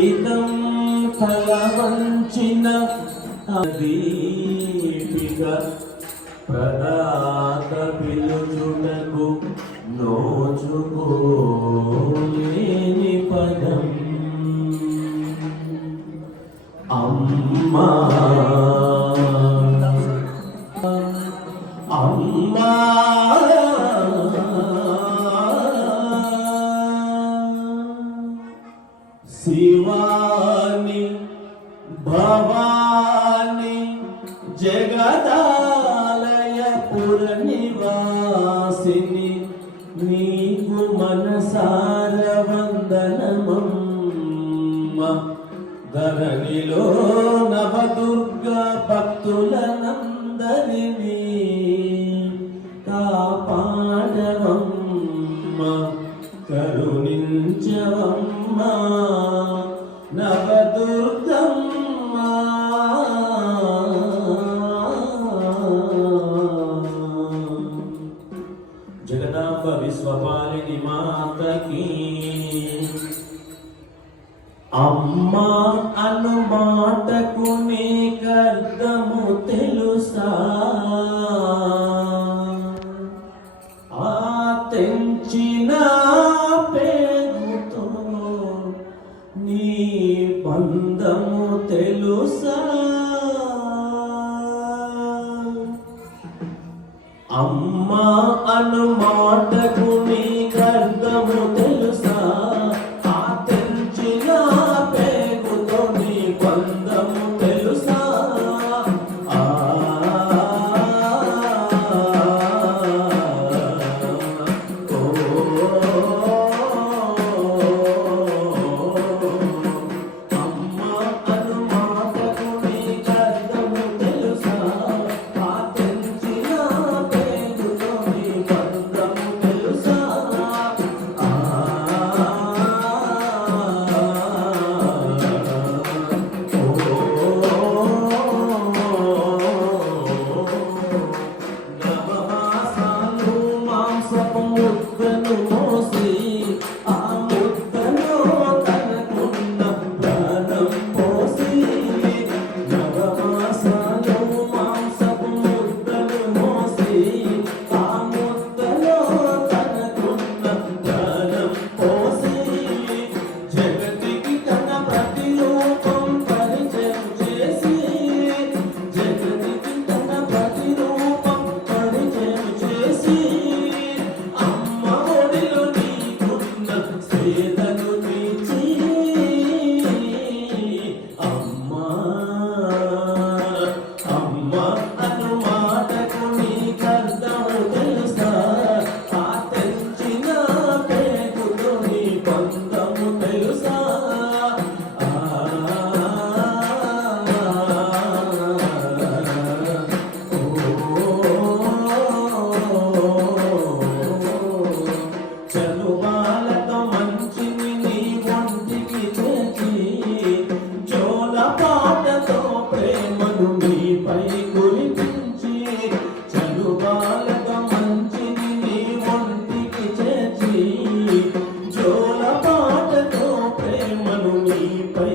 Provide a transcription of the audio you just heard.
గీతం తల వంచిన దీపిక ప్రదాత పిలుచుటకు నోచుకోలేని పదం అమ్మా అమ్మా శివాని భవాని జగదాలయపుర నివాసిని నీకు మనసార వందనమమ్మ ధరణిలో నవదుర్గ భక్తులనందరినీ కాపాడవమ్మ కరుణించవమ్మ నవదుర్గమ్మ జగదాంబ విశ్వపాలిని మాతకి అమ్మా అను మాటకు నీకర్థము తెలుసా ఆ తెంచిన పేగుతో నీ బంధము తెలుసా అమ్మా అను మాటకు నీకర్థము తెలుసా ఆ తెంచిన పేగుతో నీ బంధము తెలుసా ఆ అమ్మా అను మాటకు నీకర్థము తెలుసా ఆ తెంచిన పేగుతో నీ బంధము తెలుసా నవమాసాలు మాంసపు ముద్దను మోసి ఆ ముద్దలో తనకున్న ప్రాణం పోసి నవమాసాలు మాంసపు ముద్దను మోసి ఆ ముద్దలో తనకున్న ప్రాణం పోసి జగతికి తన ప్రతిరూపం పరిచయం చేసి జగతికి తన ప్రతిరూపం పరిచయం చేసి అమ్మ ఒడిలో నీకున్న సేదను తీర్చి అమ్మా అమ్మ అను మాటకు నీకర్థము తెలుసా ఆ తెంచిన పేగుతో నీ బంధము తెలుసా చనుబాలతో మంచిని నీ ఒంటికి చేర్చి జోల పాటతో ప్రేమను నీపై కురిపించి చనుబాలతో మంచిని నీ ఒంటికి చేర్చి జోల పాటతో ప్రేమను నీపై